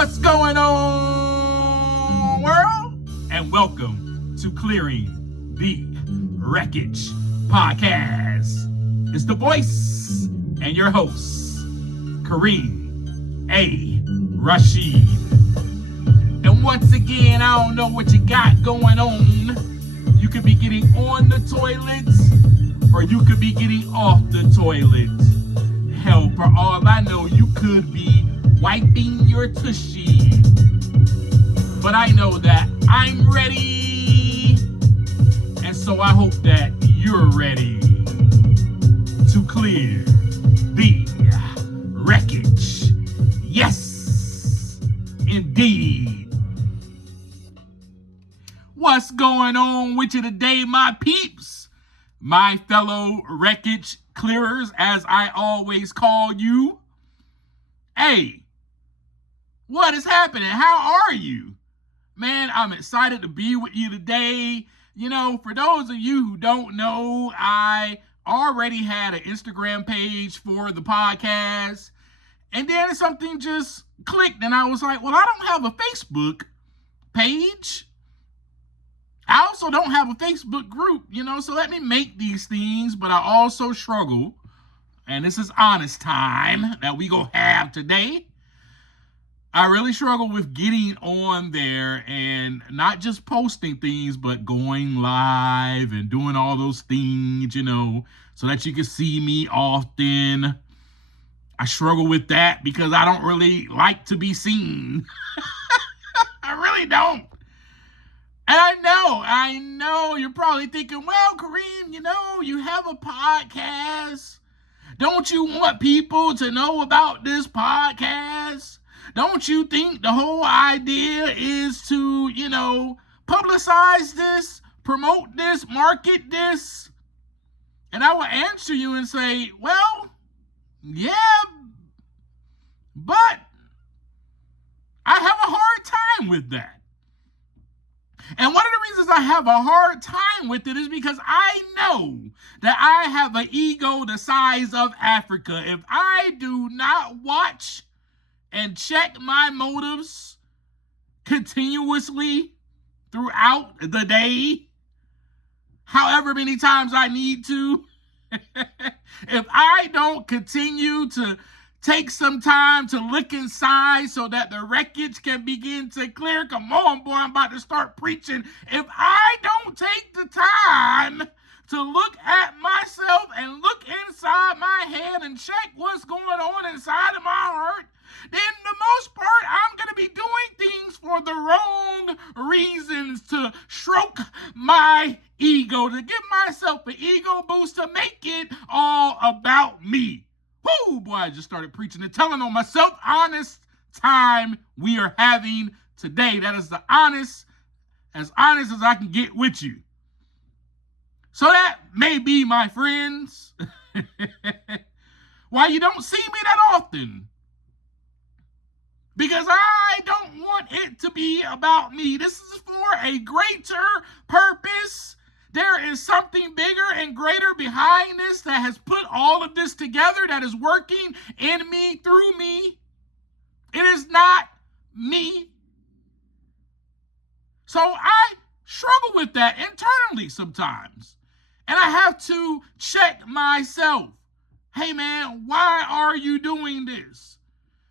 What's going on, world? And welcome to Clearing the Wreckage Podcast. It's the voice and your host, Kareem A. Rashid. And once again, I don't know what you got going on. You could be getting on the toilet, or you could be getting off the toilet. Hell, for all I know, you could be wiping your tushy. But I know that I'm ready. And so I hope that you're ready to clear the wreckage. Yes, indeed. What's going on with you today, my peeps? My fellow Wreckage Clearers, as I always call you. Hey, what is happening? How are you? Man, I'm excited to be with you today. You know, for those of you who don't know, I already had an Instagram page for the podcast. And then something just clicked and I was like, well, I don't have a Facebook page. I also don't have a Facebook group, so let me make these things, but I also struggle, and this is honest time that we gonna have today. I really struggle with getting on there and not just posting things, but going live and doing all those things, so that you can see me often. I struggle with that because I don't really like to be seen. I really don't. And I know you're probably thinking, well, Kareem, you have a podcast. Don't you want people to know about this podcast? Don't you think the whole idea is to, publicize this, promote this, market this? And I will answer you and say, well, yeah, but I have a hard time with that. And one of the reasons I have a hard time with it is because I know that I have an ego the size of Africa. If I do not watch and check my motives continuously throughout the day, however many times I need to, if I don't continue to take some time to look inside so that the wreckage can begin to clear. Come on, boy, I'm about to start preaching. If I don't take the time to look at myself and look inside my head and check what's going on inside of my heart, then the most part, I'm going to be doing things for the wrong reasons, to stroke my ego, to give myself an ego boost, to make it all about me. Whoo, boy, I just started preaching and telling on myself. Honest time we are having today. That is the honest as I can get with you. So that may be, my friends, why you don't see me that often. Because I don't want it to be about me. This is for a greater purpose. There is something bigger and greater behind this that has put all of this together, that is working in me, through me. It is not me. So I struggle with that internally sometimes. And I have to check myself. Hey, man, why are you doing this?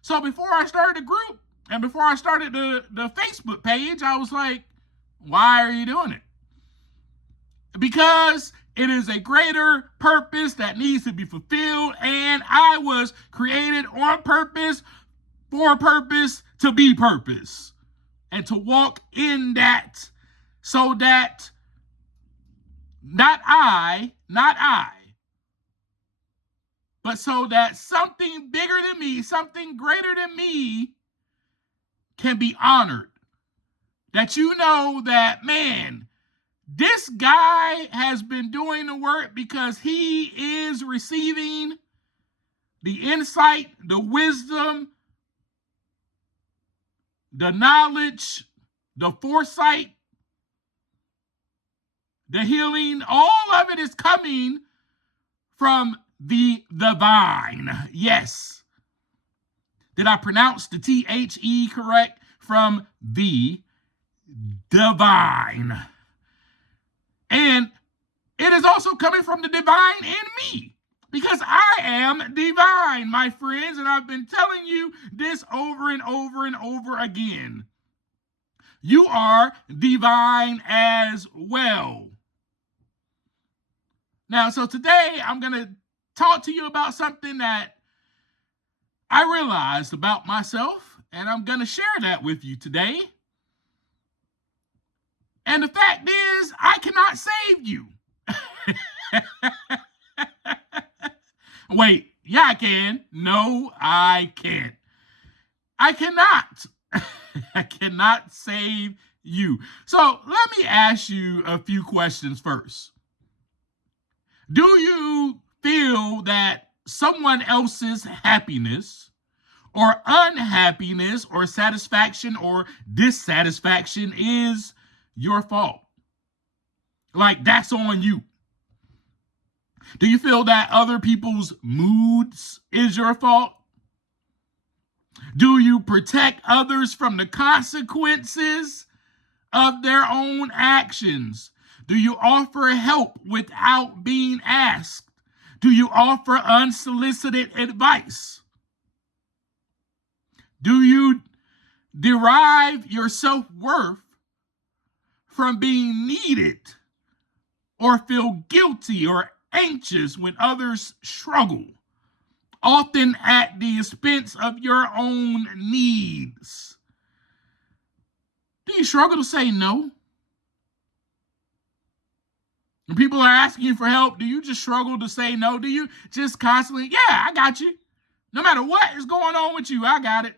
So before I started the group and before I started the Facebook page, I was like, why are you doing it? Because it is a greater purpose that needs to be fulfilled, and I was created on purpose, for purpose, to be purpose, and to walk in that, so that not I, but so that something bigger than me, something greater than me can be honored. That you know that, man, this guy has been doing the work because he is receiving the insight, the wisdom, the knowledge, the foresight, the healing. All of it is coming from the divine. Yes. Did I pronounce the THE correct? From the divine. And it is also coming from the divine in me, because I am divine, my friends, and I've been telling you this over and over and over again. You are divine as well. Now, so today I'm going to talk to you about something that I realized about myself, and I'm going to share that with you today. And the fact is, I cannot save you. Wait, yeah, I can. No, I can't. I cannot. I cannot save you. So let me ask you a few questions first. Do you feel that someone else's happiness or unhappiness or satisfaction or dissatisfaction is your fault? Like, that's on you. Do you feel that other people's moods is your fault? Do you protect others from the consequences of their own actions? Do you offer help without being asked? Do you offer unsolicited advice? Do you derive your self-worth from being needed or feel guilty or anxious when others struggle, often at the expense of your own needs? Do you struggle to say no? When people are asking you for help, do you just struggle to say no? Do you just constantly, yeah, I got you. No matter what is going on with you, I got it.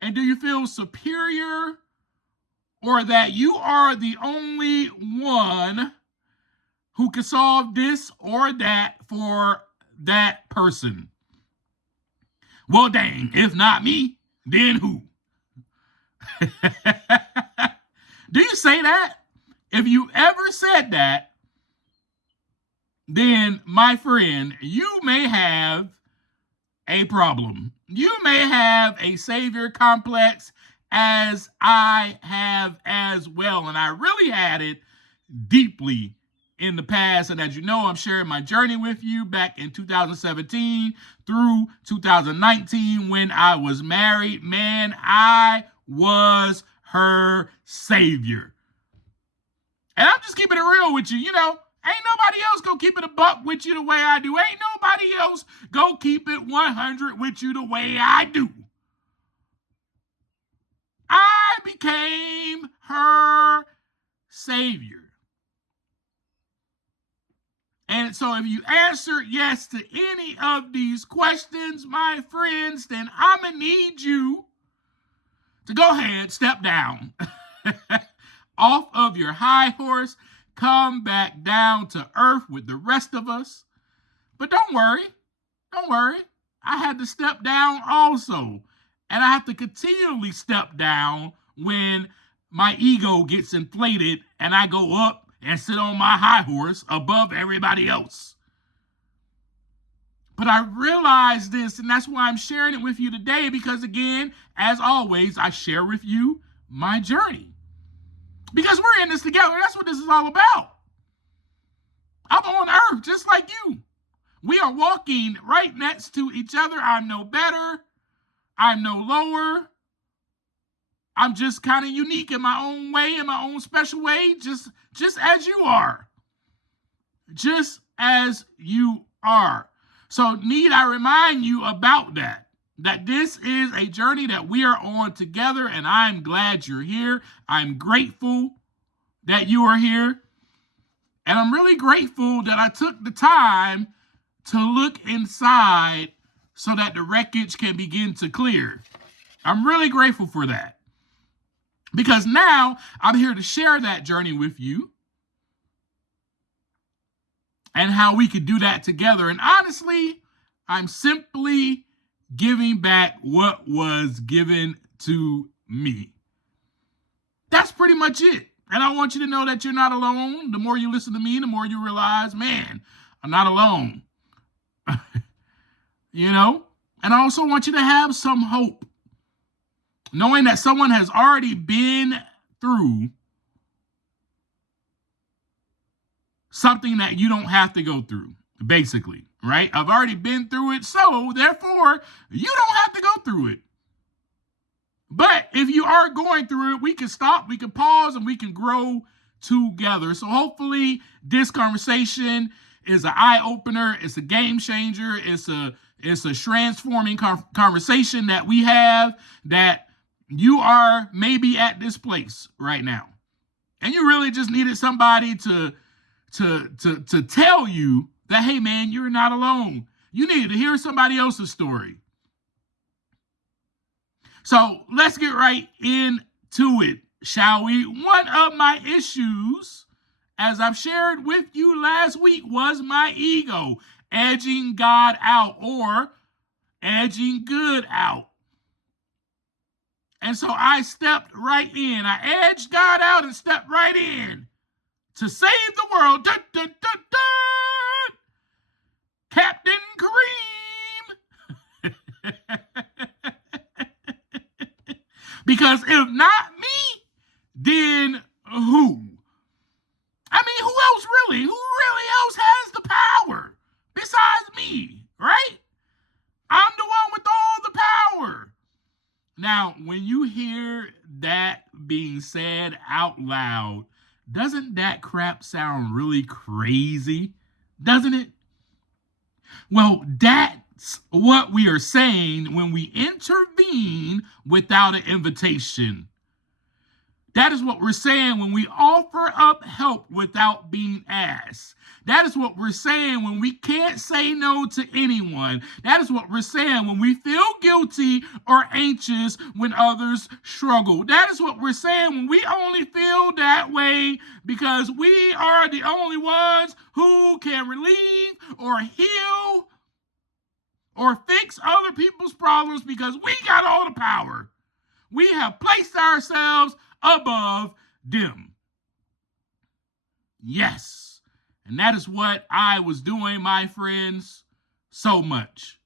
And do you feel superior or that you are the only one who can solve this or that for that person? Well, dang, if not me, then who? Do you say that? If you ever said that, then, my friend, you may have a problem. You may have a savior complex, as I have as well. And I really had it deeply in the past. And as you know, I'm sharing my journey with you back in 2017 through 2019 when I was married. Man, I was her savior. And I'm just keeping it real with you. You know, ain't nobody else gonna keep it a buck with you the way I do. Ain't nobody else gonna keep it 100 with you the way I do. I became her savior. And so if you answer yes to any of these questions, my friends, then I'm gonna need you to go ahead, step down off of your high horse, come back down to earth with the rest of us. But don't worry. I had to step down also. And I have to continually step down when my ego gets inflated and I go up and sit on my high horse above everybody else. But I realized this, and that's why I'm sharing it with you today, because again, as always, I share with you my journey. Because we're in this together. That's what this is all about. I'm on earth just like you. We are walking right next to each other. I'm no better. I'm no lower. I'm just kind of unique in my own way, in my own special way, just as you are. Just as you are. So need I remind you about that this is a journey that we are on together, and I'm glad you're here. I'm grateful that you are here. And I'm really grateful that I took the time to look inside so that the wreckage can begin to clear. I'm really grateful for that. Because now I'm here to share that journey with you and how we could do that together. And honestly, I'm simply giving back what was given to me. That's pretty much it. And I want you to know that you're not alone. The more you listen to me, the more you realize, man, I'm not alone. you know? And I also want you to have some hope, knowing that someone has already been through something that you don't have to go through, basically, right? I've already been through it, so therefore, you don't have to go through it. But if you are going through it, we can stop, we can pause, and we can grow together. So hopefully this conversation is an eye-opener, it's a game changer, it's a transforming conversation that we have, that you are maybe at this place right now. And you really just needed somebody to tell you that, hey man, you're not alone. You needed to hear somebody else's story. So let's get right into it, shall we? One of my issues, as I've shared with you last week, was my ego edging God out, or edging good out. And so I stepped right in. I edged God out and stepped right in to save the world. Dun, dun, dun, dun! Captain Kareem. Because if not me, then who? I mean, who else really? Who really else has the power besides me, right? I'm the one with all the power. Now, when you hear that being said out loud, doesn't that crap sound really crazy? Doesn't it? Well, that's what we are saying when we intervene without an invitation. That is what we're saying when we offer up help without being asked. That is what we're saying when we can't say no to anyone. That is what we're saying when we feel guilty or anxious when others struggle. That is what we're saying when we only feel that way because we are the only ones who can relieve or heal or fix other people's problems because we got all the power. We have placed ourselves above them. Yes. And that is what I was doing, my friends, so much.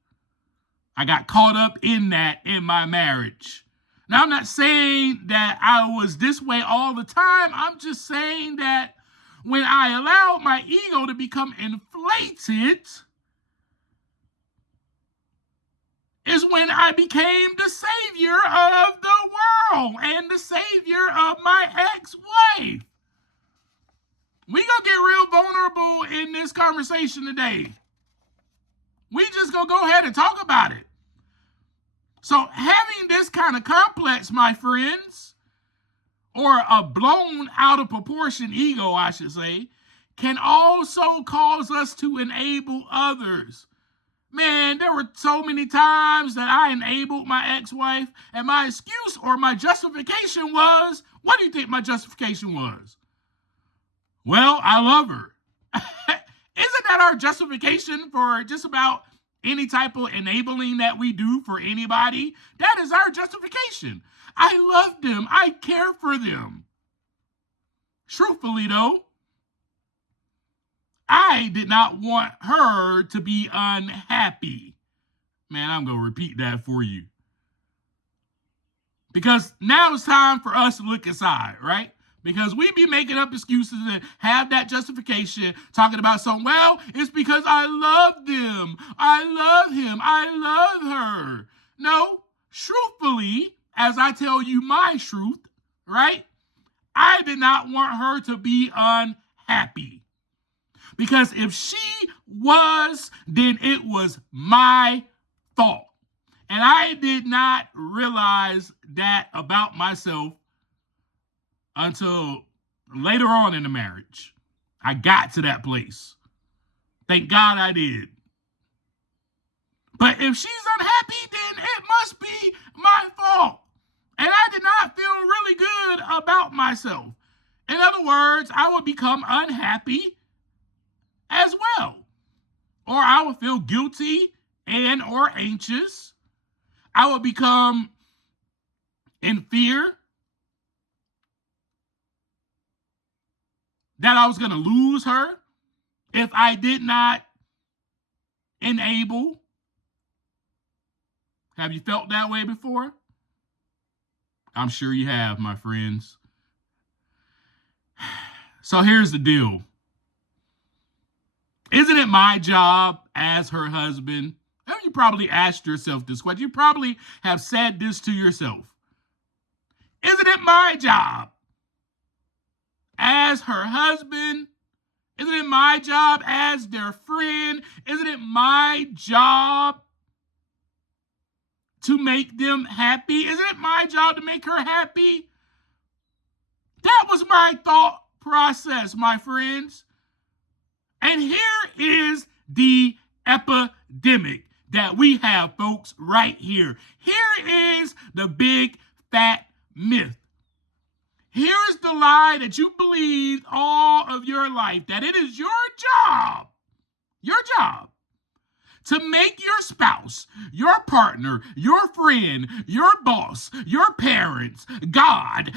I got caught up in that in my marriage. Now, I'm not saying that I was this way all the time. I'm just saying that when I allowed my ego to become inflated is when I became the savior of the world and the savior of my ex-wife. We gonna get real vulnerable in this conversation today. We just gonna go ahead and talk about it. So having this kind of complex, my friends, or a blown out of proportion ego, I should say, can also cause us to enable others. Man, there were so many times that I enabled my ex-wife, and my excuse or my justification was, what do you think my justification was? Well, I love her. Isn't that our justification for just about any type of enabling that we do for anybody? That is our justification. I love them. I care for them. Truthfully, though, I did not want her to be unhappy. Man, I'm going to repeat that for you. Because now it's time for us to look inside, right? Because we be making up excuses and have that justification, talking about something, well, it's because I love them. I love him. I love her. No, truthfully, as I tell you my truth, right? I did not want her to be unhappy. Because if she was, then it was my fault. And I did not realize that about myself until later on in the marriage. I got to that place. Thank God I did. But if she's unhappy, then it must be my fault. And I did not feel really good about myself. In other words, I would become unhappy as well. Or I would feel guilty and or anxious. I would become in fear that I was going to lose her if I did not enable Have you felt that way before? I'm sure you have, my friends. So here's the deal. Isn't it my job as her husband? You probably asked yourself this question. You probably have said this to yourself. Isn't it my job as her husband? Isn't it my job as their friend? Isn't it my job to make them happy? Isn't it my job to make her happy? That was my thought process, my friends. And here is the epidemic that we have, folks, right here. Here is the big fat myth. Here's the lie that you believed all of your life, that it is your job to make your spouse, your partner, your friend, your boss, your parents, God,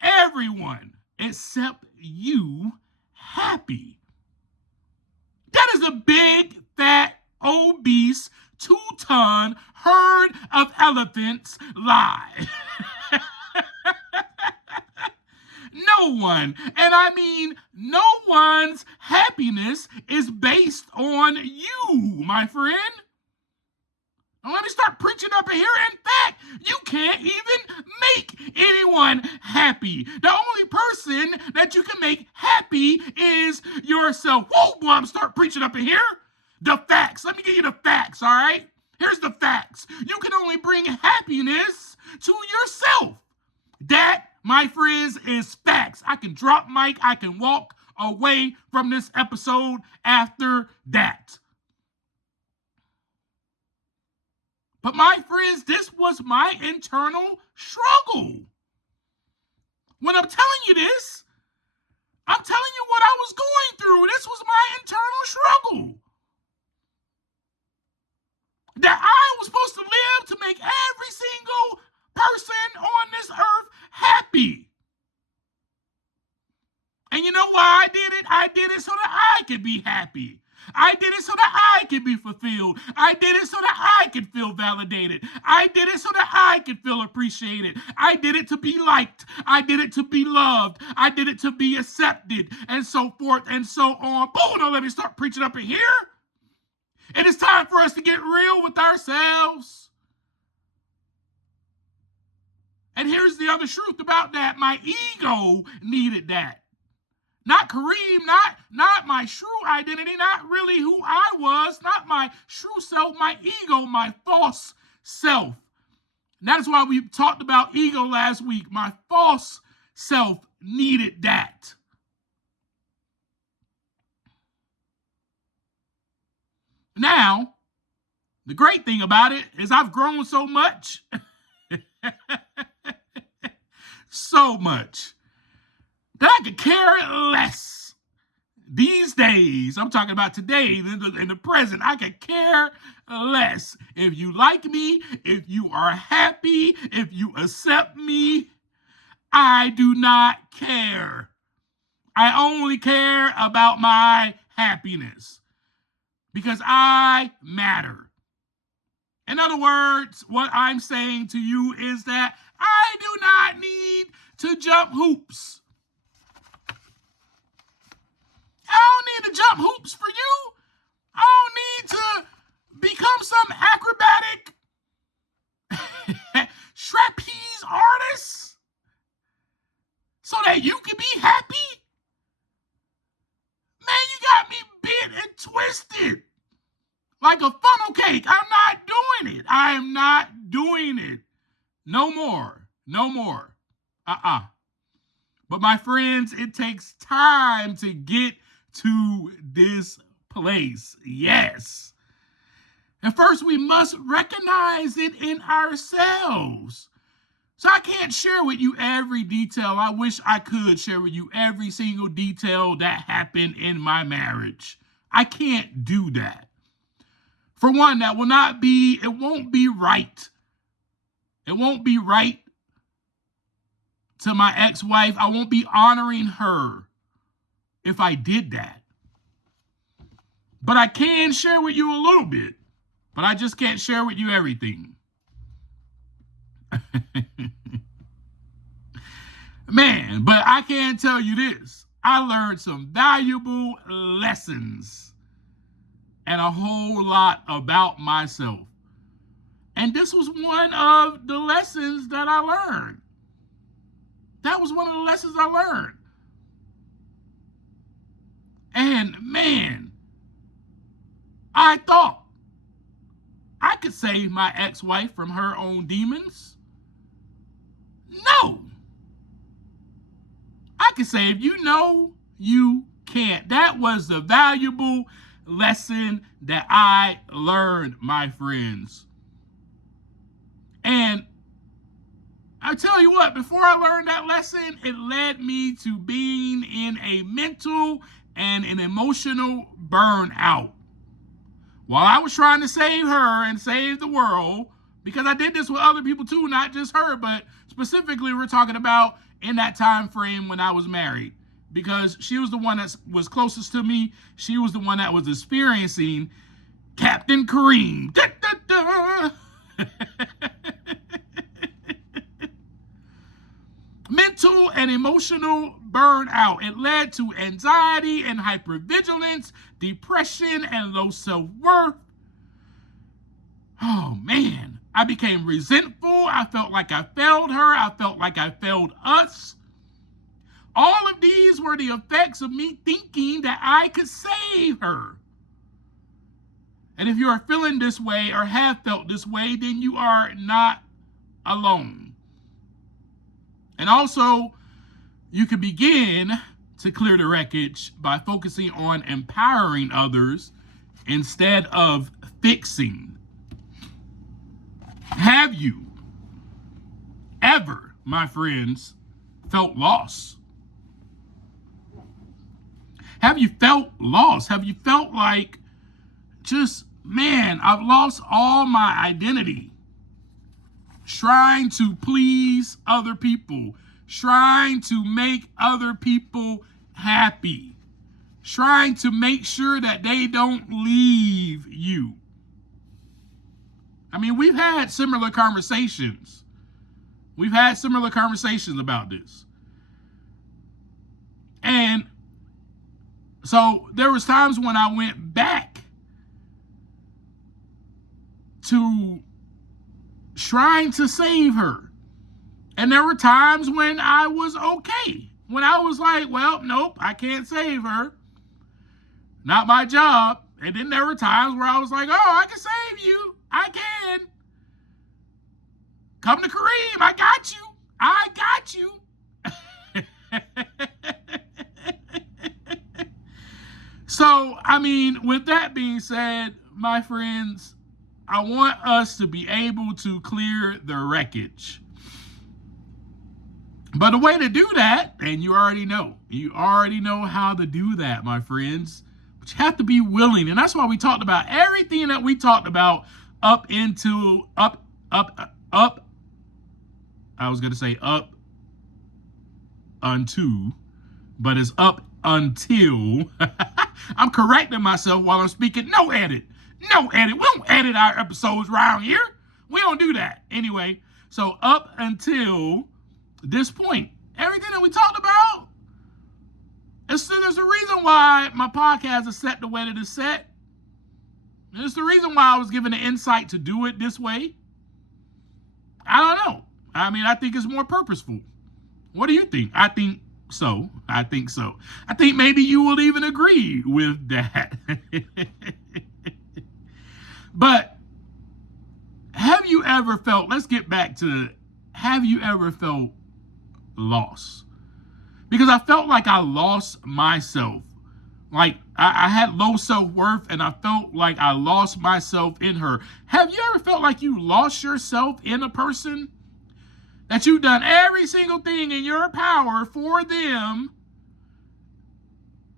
everyone except you happy. That is a big, fat, obese, 2-ton herd of elephants lie. No one, and I mean no one's happiness is based on you, my friend. Now let me start preaching up in here. In fact, you can't even make anyone happy. The only person that you can make happy is yourself. Whoa, boy, I'm start preaching up in here. The facts. Let me give you the facts, all right? Here's the facts. You can only bring happiness to yourself. That, my friends, is facts. I can drop mic. I can walk away from this episode after that. But my friends, this was my internal struggle. When I'm telling you this, I'm telling you what I was going through. This was my internal struggle. That I was supposed to live to make every single person on this earth happy. And you know why I did it? I did it so that I could be happy. I did it so that I could be fulfilled. I did it so that I could feel validated. I did it so that I could feel appreciated. I did it to be liked. I did it to be loved. I did it to be accepted, and so forth and so on. Boom, now let me start preaching up in here. It is time for us to get real with ourselves. And here's the other truth about that. My ego needed that. Not Kareem, not my true identity, not really who I was, not my true self, my ego, my false self. And that is why we talked about ego last week. My false self needed that. Now, the great thing about it is I've grown so much, so much, that I could care less. These days, I'm talking about today, in the present, I could care less. If you like me, if you are happy, if you accept me, I do not care. I only care about my happiness because I matter. In other words, what I'm saying to you is that I do not need to jump hoops. I don't need to jump hoops for you. I don't need to become some acrobatic trapeze artist so that you can be happy. Man, you got me bent and twisted like a funnel cake. I'm not doing it. I am not doing it. No more. No more. But my friends, it takes time to get to this place. Yes. And first, we must recognize it in ourselves. So I can't share with you every detail. I wish I could share with you every single detail that happened in my marriage. I can't do that. For one, it won't be right. It won't be right to my ex-wife. I won't be honoring her if I did that. But I can share with you a little bit. but I just can't share with you everything. Man, but I can tell you this. I learned some valuable lessons and a whole lot about myself. And this was one of the lessons that I learned. That was one of the lessons I learned. And man, I thought I could save my ex-wife from her own demons. No. I can save you. No, you can't. That was the valuable lesson that I learned, my friends. And I tell you what, before I learned that lesson, it led me to being in a mental and an emotional burnout. While I was trying to save her and save the world, because I did this with other people too, not just her, but specifically we're talking about in that time frame when I was married, because she was the one that was closest to me. She was the one that was experiencing Captain Kareem. Da, da, da. Mental and emotional burnout. It led to anxiety and hypervigilance, depression, and low self-worth. Oh man, I became resentful. I felt like I failed her. I felt like I failed us. All of these were the effects of me thinking that I could save her. And if you are feeling this way or have felt this way, then you are not alone. And also, you can begin to clear the wreckage by focusing on empowering others instead of fixing. Have you ever, my friends, felt lost? Have you felt lost? Have you felt like just, man, I've lost all my identity? Trying to please other people, trying to make other people happy, trying to make sure that they don't leave you. I mean, we've had similar conversations. We've had similar conversations about this. And so there was times when I went back to trying to save her. And there were times when I was okay. When I was like, well, nope, I can't save her. Not my job. And then there were times where I was like, oh, I can save you. I can. Come to Kareem. I got you. I got you. So, I mean, with that being said, my friends, I want us to be able to clear the wreckage. But the way to do that, and you already know how to do that, my friends, but you have to be willing. And that's why we talked about everything that we talked about up until, but it's up until, I'm correcting myself while I'm speaking. No edit. We don't edit our episodes around here. We don't do that. Anyway, so up until this point, everything that we talked about, there's a reason why my podcast is set the way that it's set. There's the reason why I was given the insight to do it this way. I don't know. I mean, I think it's more purposeful. What do you think? I think so. I think maybe you will even agree with that. But have you ever felt, let's get back to, have you ever felt lost? Because I felt like I lost myself. Like I had low self-worth and I felt like I lost myself in her. Have you ever felt like you lost yourself in a person? That you've done every single thing in your power for them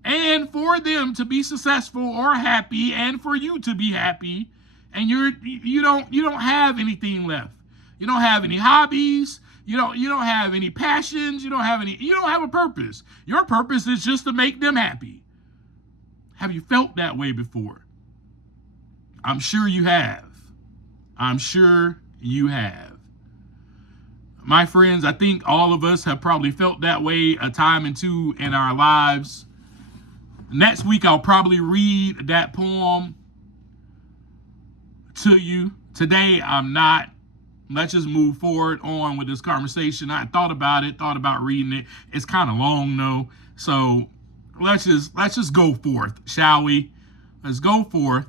and for them to be successful or happy and for you to be happy, and you don't have anything left. You don't have any hobbies. You don't have any passions. You don't have a purpose. Your purpose is just to make them happy. Have you felt that way before? I'm sure you have. I'm sure you have. My friends, I think all of us have probably felt that way a time or two in our lives. Next week, I'll probably read that poem to you. Today, I'm not. Let's just move forward on with this conversation. I thought about reading it. It's kind of long though. So let's just go forth, shall we? Let's go forth.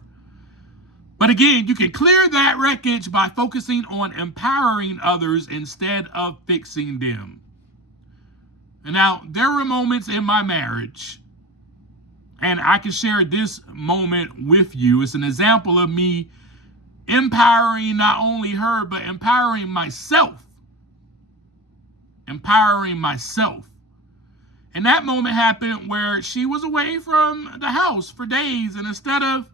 But again, you can clear that wreckage by focusing on empowering others instead of fixing them. And now, there were moments in my marriage, and I can share this moment with you. It's an example of me empowering not only her, but empowering myself. Empowering myself. And that moment happened where she was away from the house for days, and instead of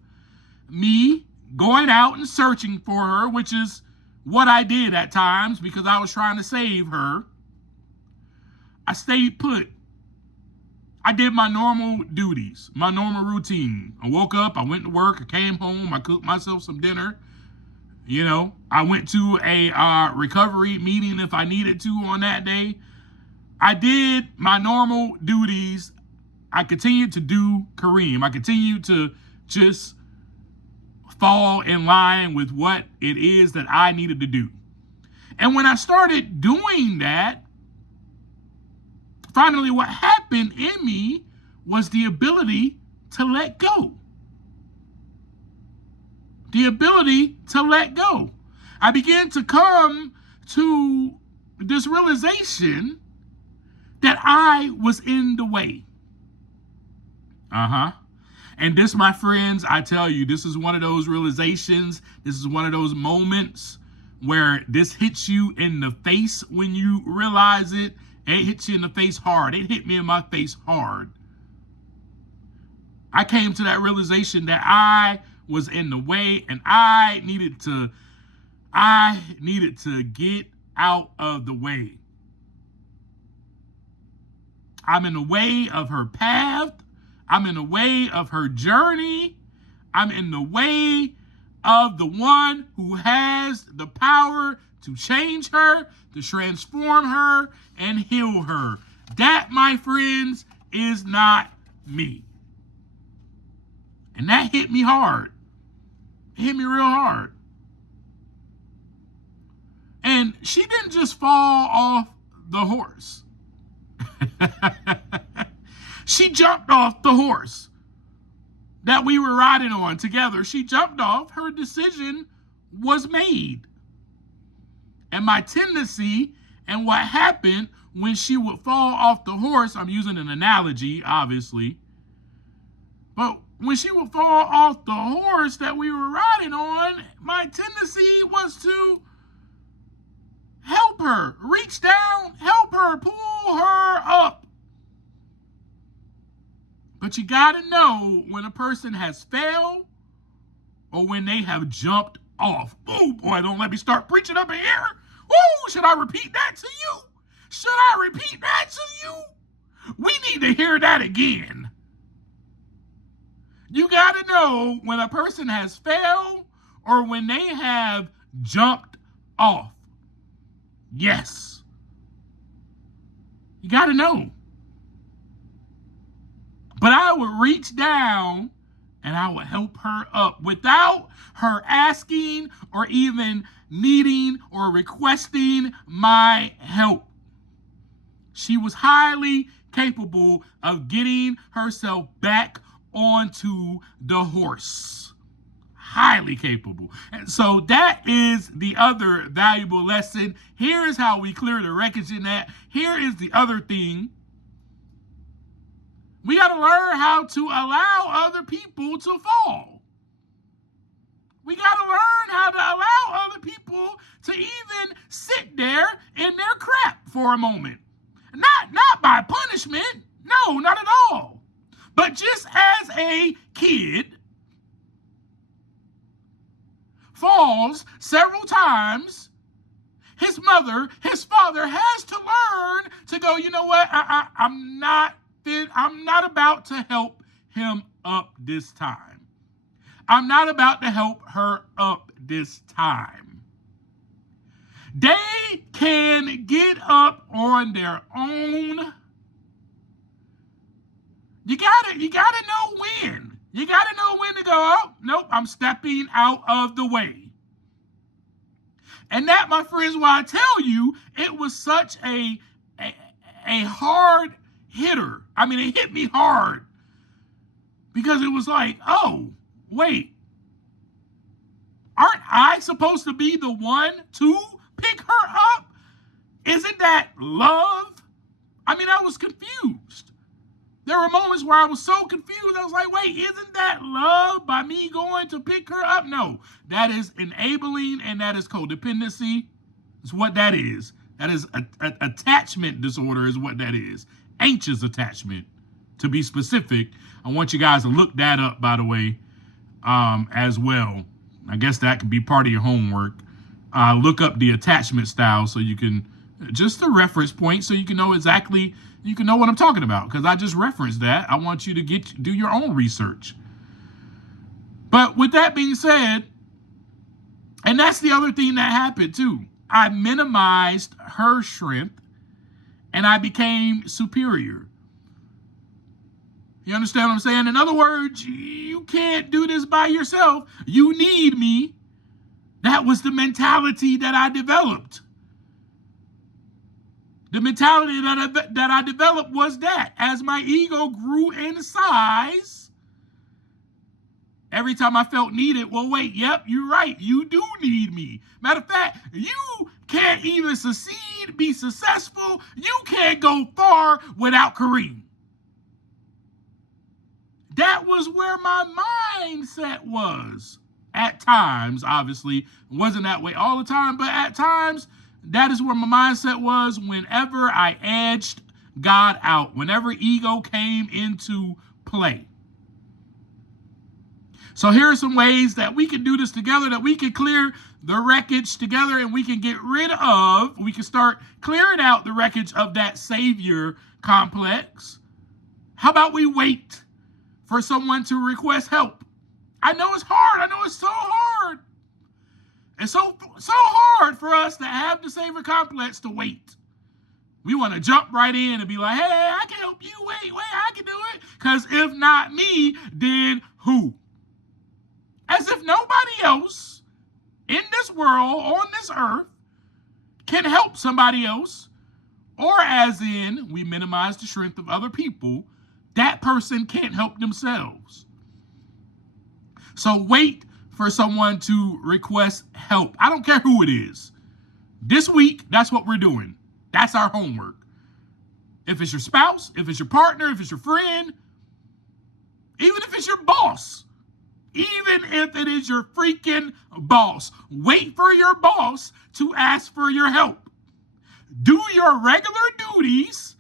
me going out and searching for her, which is what I did at times because I was trying to save her, I stayed put. I did my normal duties, my normal routine. I woke up, I went to work, I came home, I cooked myself some dinner. You know, I went to a recovery meeting if I needed to on that day. I did my normal duties. I continued to do Kareem. I continued to just fall in line with what it is that I needed to do. And when I started doing that, finally what happened in me was the ability to let go. The ability to let go. I began to come to this realization that I was in the way. And this, my friends, I tell you, this is one of those realizations. This is one of those moments where this hits you in the face when you realize it. It hits you in the face hard. It hit me in my face hard. I came to that realization that I was in the way and I needed to get out of the way. I'm in the way of her path. I'm in the way of her journey. I'm in the way of the one who has the power to change her, to transform her, and heal her. That, my friends, is not me. And that hit me hard. It hit me real hard. And she didn't just fall off the horse. She jumped off the horse that we were riding on together. She jumped off. Her decision was made. And my tendency and what happened when she would fall off the horse, I'm using an analogy, obviously, but when she would fall off the horse that we were riding on, my tendency was to help her, reach down, help her, pull her up. But you gotta know when a person has failed or when they have jumped off. Oh boy, don't let me start preaching up in here. Oh, should I repeat that to you? Should I repeat that to you? We need to hear that again. You gotta know when a person has failed or when they have jumped off. Yes. You gotta know. But I would reach down and I would help her up without her asking or even needing or requesting my help. She was highly capable of getting herself back onto the horse. Highly capable. And so that is the other valuable lesson. Here is how we clear the wreckage in that. Here is the other thing. We got to learn how to allow other people to fall. We got to learn how to allow other people to even sit there in their crap for a moment. Not by punishment. No, not at all. But just as a kid falls several times, his mother, his father has to learn to go, you know what? I'm not about to help him up this time. I'm not about to help her up this time. They can get up on their own. You gotta know when. You gotta know when to go, oh, nope, I'm stepping out of the way. And that, my friends, why I tell you, it was such a hard hitter. I mean, it hit me hard. Because it was like, oh, wait. Aren't I supposed to be the one to pick her up? Isn't that love? I mean, I was confused. There were moments where I was so confused. I was like, wait, isn't that love by me going to pick her up? No, that is enabling and that is codependency. It's what that is. That is attachment disorder is what that is. Anxious attachment, to be specific. I want you guys to look that up, by the way, as well. I guess that could be part of your homework. Look up the attachment style so you can, just a reference point so you can know exactly, you can know what I'm talking about, because I just referenced that. I want you to do your own research. But with that being said, and that's the other thing that happened too. I minimized her strength and I became superior. You understand what I'm saying? In other words, you can't do this by yourself. You need me. That was the mentality that I developed. The mentality that I developed was that as my ego grew in size, every time I felt needed, well, wait, yep, you're right. You do need me. Matter of fact, you can't even succeed, be successful. You can't go far without Kareem. That was where my mindset was. At times, obviously, it wasn't that way all the time, but at times, that is where my mindset was whenever I edged God out, whenever ego came into play. So here are some ways that we can do this together, that we can clear the wreckage together and we can get rid of, we can start clearing out the wreckage of that savior complex. How about we wait for someone to request help? I know it's hard. I know it's so hard. It's so hard for us to have the savior complex to wait. We want to jump right in and be like, hey, I can help you. Wait, I can do it. Because if not me, then who? As if nobody else in this world, on this earth, can help somebody else. Or as in, we minimize the strength of other people, that person can't help themselves. So wait for someone to request help. I don't care who it is. This week, that's what we're doing. That's our homework. If it's your spouse, if it's your partner, if it's your friend, even if it's your boss, even if it is your freaking boss, wait for your boss to ask for your help. Do your regular duties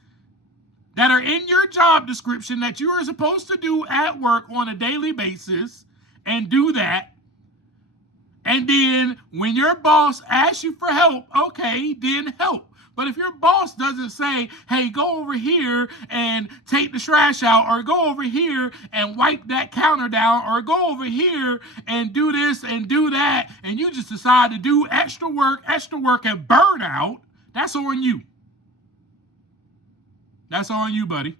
that are in your job description that you are supposed to do at work on a daily basis, and do that. And then when your boss asks you for help, okay, then help. But if your boss doesn't say, hey, go over here and take the trash out, or go over here and wipe that counter down, or go over here and do this and do that, and you just decide to do extra work and burn out, that's on you. That's on you, buddy.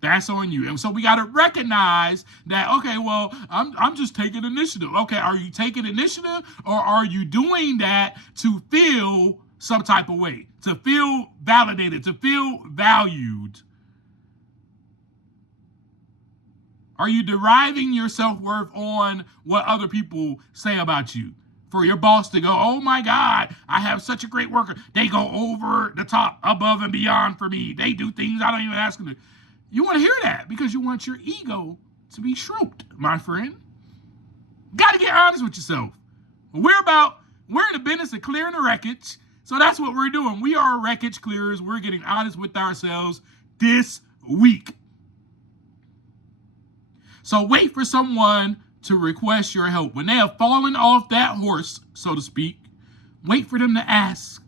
That's on you. And so we got to recognize that, okay, well, I'm just taking initiative. Okay, are you taking initiative, or are you doing that to feel some type of way, to feel validated, to feel valued? Are you deriving your self-worth on what other people say about you? For your boss to go, oh my God, I have such a great worker. They go over the top, above and beyond for me. They do things I don't even ask them to. You want to hear that because you want your ego to be stroked, my friend. Got to get honest with yourself. We're in the business of clearing the wreckage. So that's what we're doing. We are wreckage clearers. We're getting honest with ourselves this week. So wait for someone to request your help. When they have fallen off that horse, so to speak, wait for them to ask,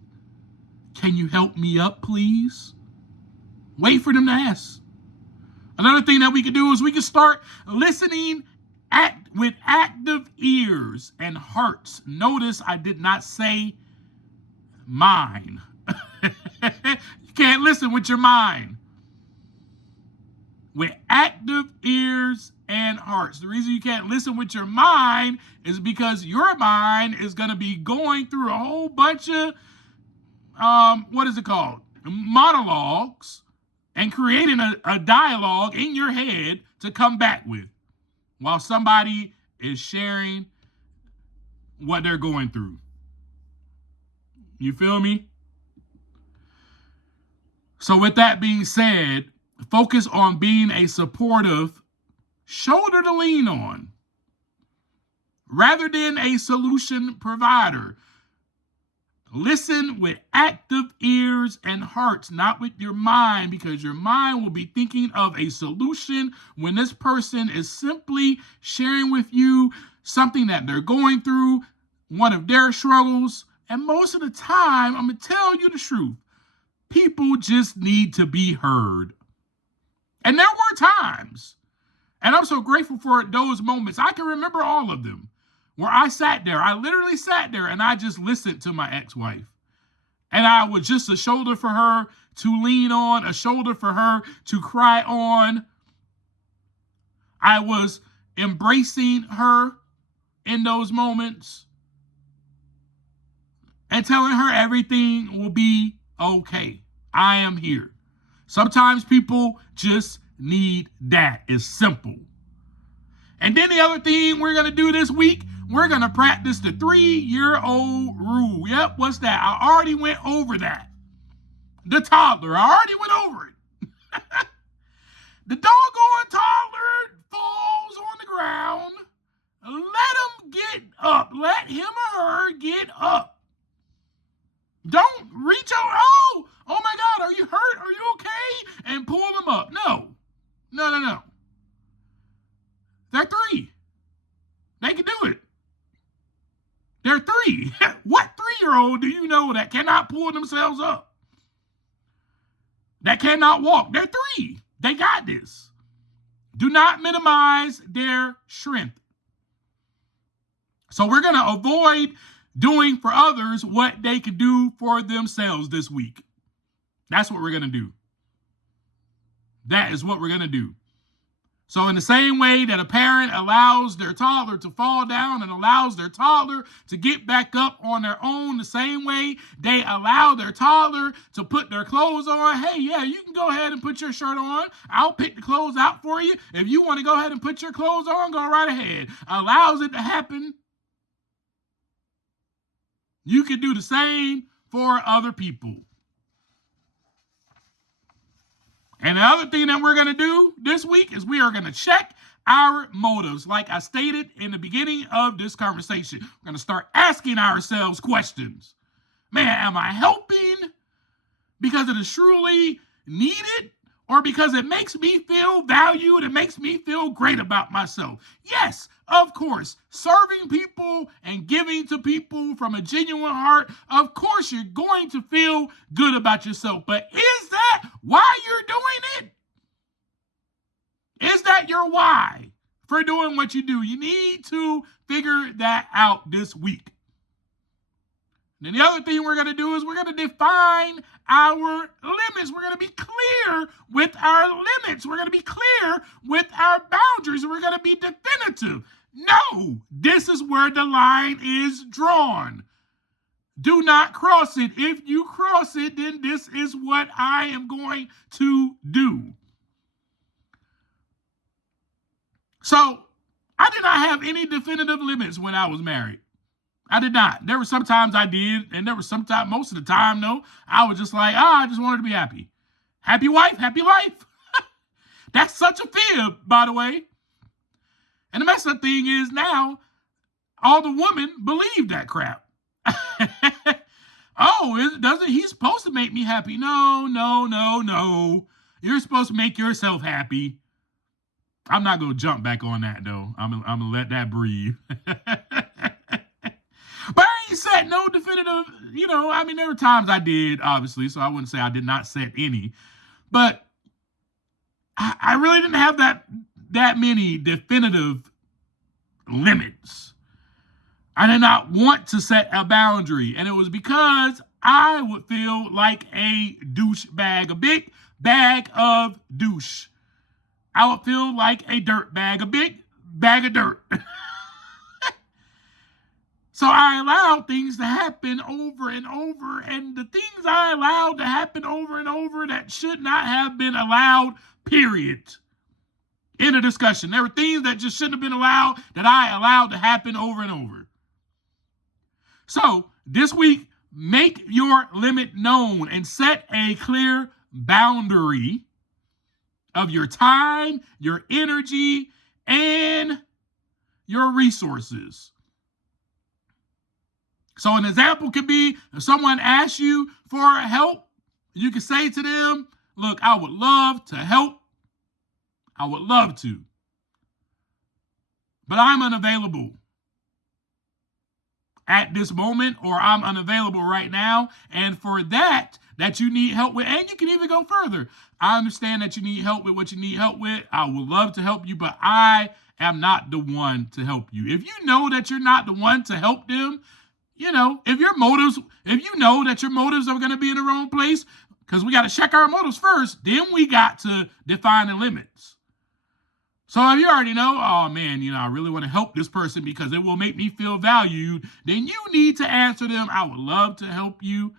can you help me up, please? Wait for them to ask. Another thing that we can do is we can start listening with active ears and hearts. Notice I did not say mind. You can't listen with your mind. With active ears and hearts. The reason you can't listen with your mind is because your mind is going to be going through a whole bunch of, what is it called? Monologues, and creating a dialogue in your head to come back with while somebody is sharing what they're going through. You feel me? So with that being said, focus on being a supportive shoulder to lean on rather than a solution provider. Listen with active ears and hearts, not with your mind, because your mind will be thinking of a solution when this person is simply sharing with you something that they're going through, one of their struggles. And most of the time, I'm going to tell you the truth, people just need to be heard. And there were times, and I'm so grateful for those moments. I can remember all of them where I sat there. I literally sat there and I just listened to my ex-wife. And I was just a shoulder for her to lean on, a shoulder for her to cry on. I was embracing her in those moments and telling her everything will be okay. I am here. Sometimes people just need that. It's simple. And then the other thing we're going to do this week, we're going to practice the 3-year-old rule. Yep, what's that? I already went over that. The toddler, I already went over it. The doggone toddler falls on the ground. Let him get up. Let him or her get up. Don't reach over. Oh my God, are you hurt? Are you okay? And pull them up. No. They're 3. They can do it. They're 3. What 3-year-old do you know that cannot pull themselves up? That cannot walk? They're 3. They got this. Do not minimize their strength. So we're going to avoid doing for others what they can do for themselves this week. That's what we're going to do. That is what we're going to do. So in the same way that a parent allows their toddler to fall down and allows their toddler to get back up on their own, the same way they allow their toddler to put their clothes on. Hey, yeah, you can go ahead and put your shirt on. I'll pick the clothes out for you. If you want to go ahead and put your clothes on, go right ahead. Allows it to happen. You can do the same for other people. And the other thing that we're going to do this week is we are going to check our motives. Like I stated in the beginning of this conversation, we're going to start asking ourselves questions. Man, am I helping because it is truly needed or because it makes me feel valued? It makes me feel great about myself. Yes, of course, serving people and giving to people from a genuine heart, of course you're going to feel good about yourself. But is that why you're doing it? Is that your why for doing what you do? You need to figure that out this week. Then the other thing we're going to do is we're going to define our limits. We're going to be clear with our limits. We're going to be clear with our boundaries. We're going to be definitive. No, this is where the line is drawn. Do not cross it. If you cross it, then this is what I am going to do. So I did not have any definitive limits when I was married. I did not. There were some times I did, and there was some time, most of the time, no, I was just like, I just wanted to be happy. Happy wife, happy life. That's such a fib, by the way. And the messed up thing is now, all the women believe that crap. Doesn't he supposed to make me happy? No. You're supposed to make yourself happy. I'm not going to jump back on that, though. I'm going to let that breathe. But I ain't set no definitive, there were times I did, obviously, so I wouldn't say I did not set any. But I really didn't have that many definitive limits. I did not want to set a boundary. And it was because I would feel like a douchebag, a big bag of douche. I would feel like a dirt bag, a big bag of dirt. So I allowed things to happen over and over. And the things I allowed to happen over and over that should not have been allowed, period. In a discussion. There were things that just shouldn't have been allowed that I allowed to happen over and over. So this week, make your limit known and set a clear boundary of your time, your energy, and your resources. So an example could be if someone asks you for help, you can say to them, look, I would love to help. I would love to. But I'm unavailable at this moment, or I'm unavailable right now. And for that you need help with, and you can even go further. I understand that you need help with what you need help with. I would love to help you, but I am not the one to help you. If you know that you're not the one to help them, if you know that your motives are going to be in the wrong place, because we got to check our motives first, then we got to define the limits. So if you already know, oh man, I really want to help this person because it will make me feel valued, then you need to answer them, I would love to help you,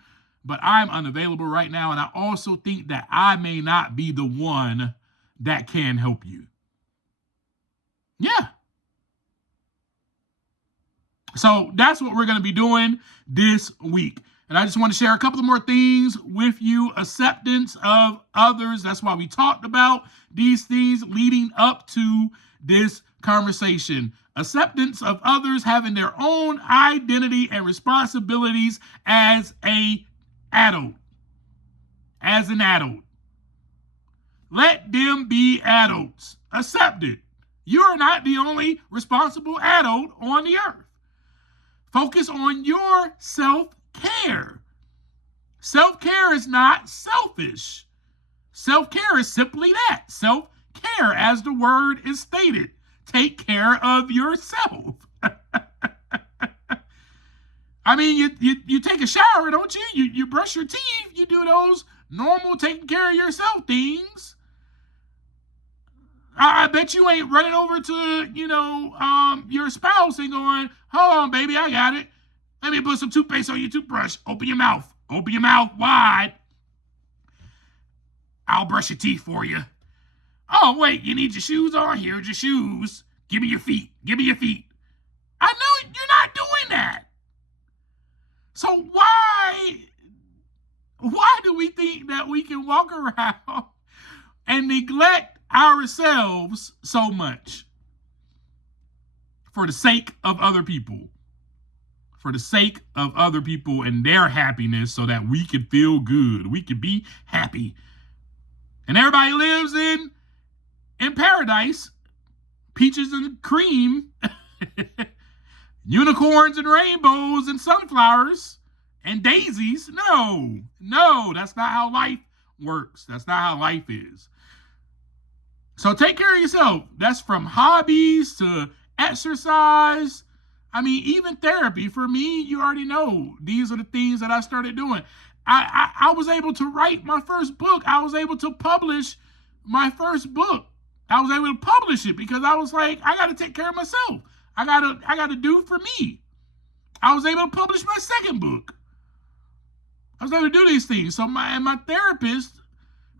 but I'm unavailable right now. And I also think that I may not be the one that can help you. Yeah. So that's what we're going to be doing this week. And I just want to share a couple of more things with you. Acceptance of others. That's why we talked about these things leading up to this conversation. Acceptance of others having their own identity and responsibilities as an adult. As an adult. Let them be adults. Accept it. You are not the only responsible adult on the earth. Focus on your self-care. Self-care is not selfish. Self-care is simply that. Self-care, as the word is stated. Take care of yourself. I mean, you take a shower, don't you? You brush your teeth. You do those normal taking care of yourself things. I bet you ain't running over to, your spouse and going, hold on, baby, I got it. Let me put some toothpaste on your toothbrush. Open your mouth. Open your mouth wide. I'll brush your teeth for you. Oh, wait, you need your shoes on? Here's your shoes. Give me your feet. Give me your feet. I know you're not doing that. So why do we think that we can walk around and neglect ourselves so much for the sake of other people? For the sake of other people and their happiness so that we can feel good. We can be happy. And everybody lives in paradise. Peaches and cream. Unicorns and rainbows and sunflowers and daisies. No, that's not how life works. That's not how life is. So take care of yourself. That's from hobbies to exercise. I mean, even therapy. For me, you already know, these are the things that I started doing. I was able to write my first book. I was able to publish my first book. I was able to publish it because I was like, I got to take care of myself. I got to do for me. I was able to publish my second book. I was able to do these things. So my therapist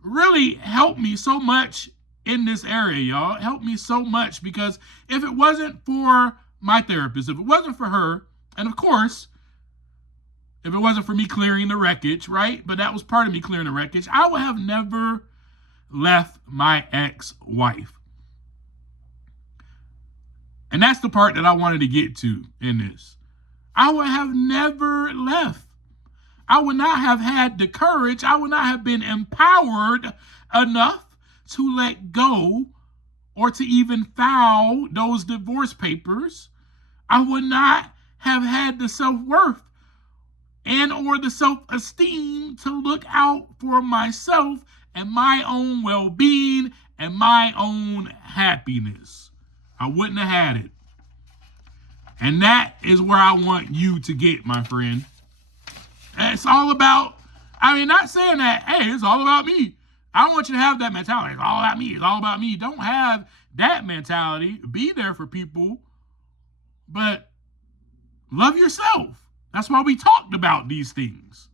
really helped me so much in this area, y'all. It helped me so much because if it wasn't for my therapist, if it wasn't for her, and of course, if it wasn't for me clearing the wreckage, right? But that was part of me clearing the wreckage. I would have never left my ex-wife. And that's the part that I wanted to get to in this. I would have never left. I would not have had the courage. I would not have been empowered enough to let go or to even file those divorce papers. I would not have had the self-worth and or the self-esteem to look out for myself and my own well-being and my own happiness. I wouldn't have had it. And that is where I want you to get, my friend. It's all about, not saying that, hey, it's all about me. I want you to have that mentality. It's all about me. It's all about me. Don't have that mentality. Be there for people, but love yourself. That's why we talked about these things.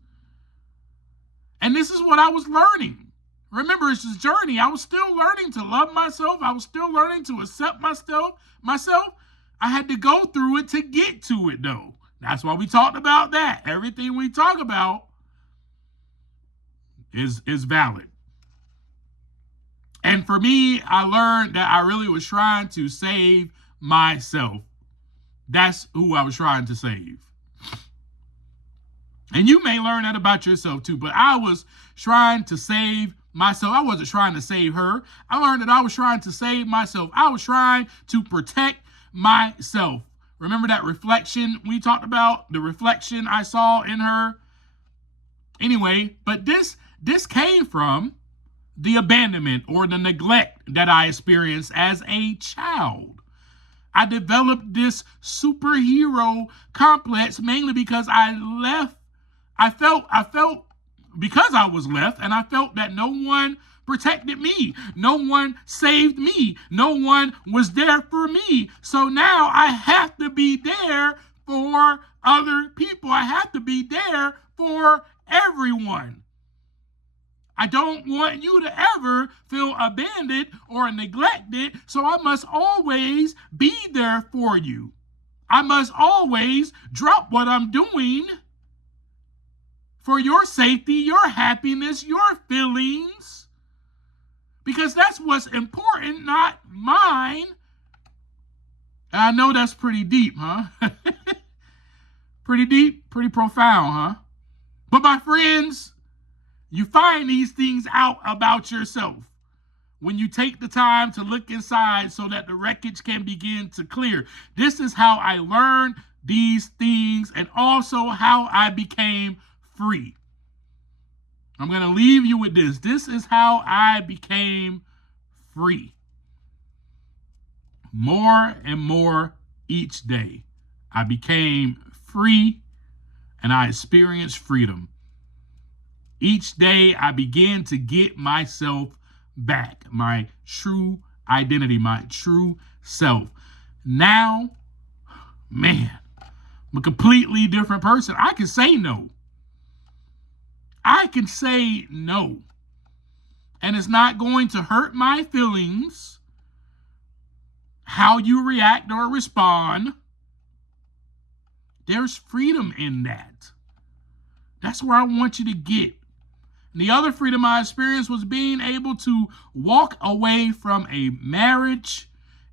And this is what I was learning. Remember, it's this journey. I was still learning to love myself. I was still learning to accept myself. I had to go through it to get to it, though. That's why we talked about that. Everything we talk about is valid. And for me, I learned that I really was trying to save myself. That's who I was trying to save. And you may learn that about yourself too, but I was trying to save myself. I wasn't trying to save her. I learned that I was trying to save myself. I was trying to protect myself. Remember that reflection we talked about? The reflection I saw in her? Anyway, but this came from the abandonment or the neglect that I experienced as a child. I developed this superhero complex mainly because I felt because I was left, and I felt that no one protected me. No one saved me. No one was there for me. So now I have to be there for other people. I have to be there for everyone. I don't want you to ever feel abandoned or neglected, so I must always be there for you. I must always drop what I'm doing for your safety, your happiness, your feelings, because that's what's important, not mine. And I know that's pretty deep, huh? Pretty deep, pretty profound, huh? But my friends, you find these things out about yourself when you take the time to look inside so that the wreckage can begin to clear. This is how I learned these things and also how I became free. I'm going to leave you with this. This is how I became free. More and more each day, I became free and I experienced freedom. Each day, I began to get myself back, my true identity, my true self. Now, man, I'm a completely different person. I can say no. I can say no. And it's not going to hurt my feelings how you react or respond. There's freedom in that. That's where I want you to get. And the other freedom I experienced was being able to walk away from a marriage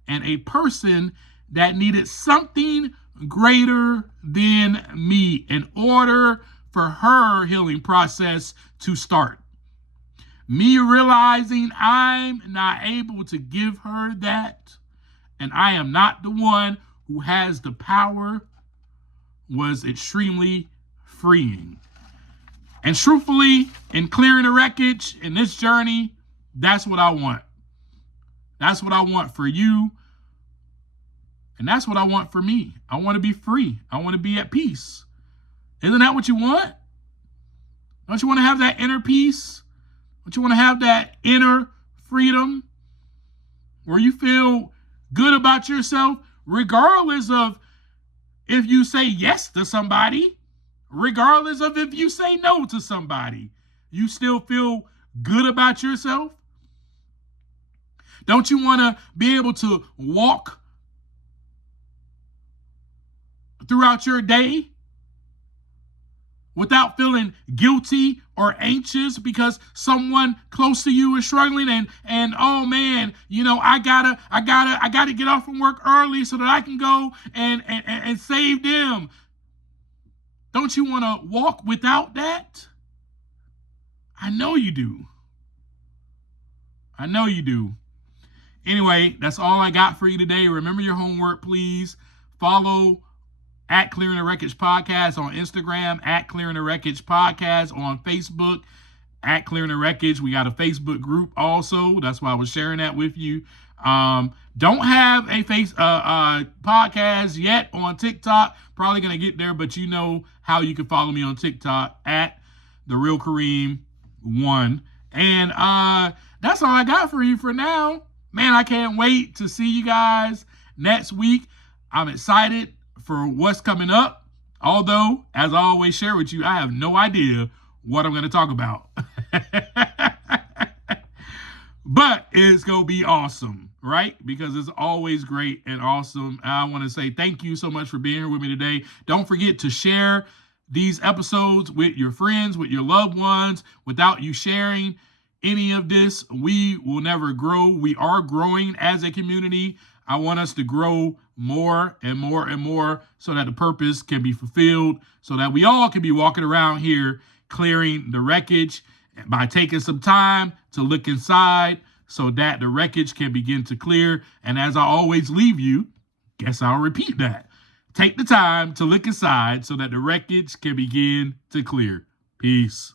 and a person that needed something greater than me in order for her healing process to start. Me realizing I'm not able to give her that, and I am not the one who has the power, was extremely freeing. And truthfully, in clearing the wreckage in this journey, that's what I want. That's what I want for you. And that's what I want for me. I want to be free. I want to be at peace. Isn't that what you want? Don't you want to have that inner peace? Don't you want to have that inner freedom where you feel good about yourself, regardless of if you say yes to somebody, regardless of if you say no to somebody, you still feel good about yourself? Don't you want to be able to walk throughout your day without feeling guilty or anxious because someone close to you is struggling and oh man, I gotta get off from work early so that I can go and save them? Don't you want to walk without that? I know you do. I know you do. Anyway, that's all I got for you today. Remember your homework, please. Follow at Clearing the Wreckage Podcast on Instagram, at Clearing the Wreckage Podcast on Facebook, at Clearing the Wreckage. We got a Facebook group also. That's why I was sharing that with you. Don't have a podcast yet on TikTok. Probably gonna get there, but you know how you can follow me on TikTok at the Real Kareem 1. And that's all I got for you for now. Man, I can't wait to see you guys next week. I'm excited for what's coming up. Although, as I always share with you, I have no idea what I'm going to talk about. But it's going to be awesome, right? Because it's always great and awesome. I want to say thank you so much for being here with me today. Don't forget to share these episodes with your friends, with your loved ones. Without you sharing any of this, we will never grow. We are growing as a community. I want us to grow more and more and more so that the purpose can be fulfilled, so that we all can be walking around here clearing the wreckage by taking some time to look inside so that the wreckage can begin to clear. And as I always leave you, guess I'll repeat that. Take the time to look inside so that the wreckage can begin to clear. Peace.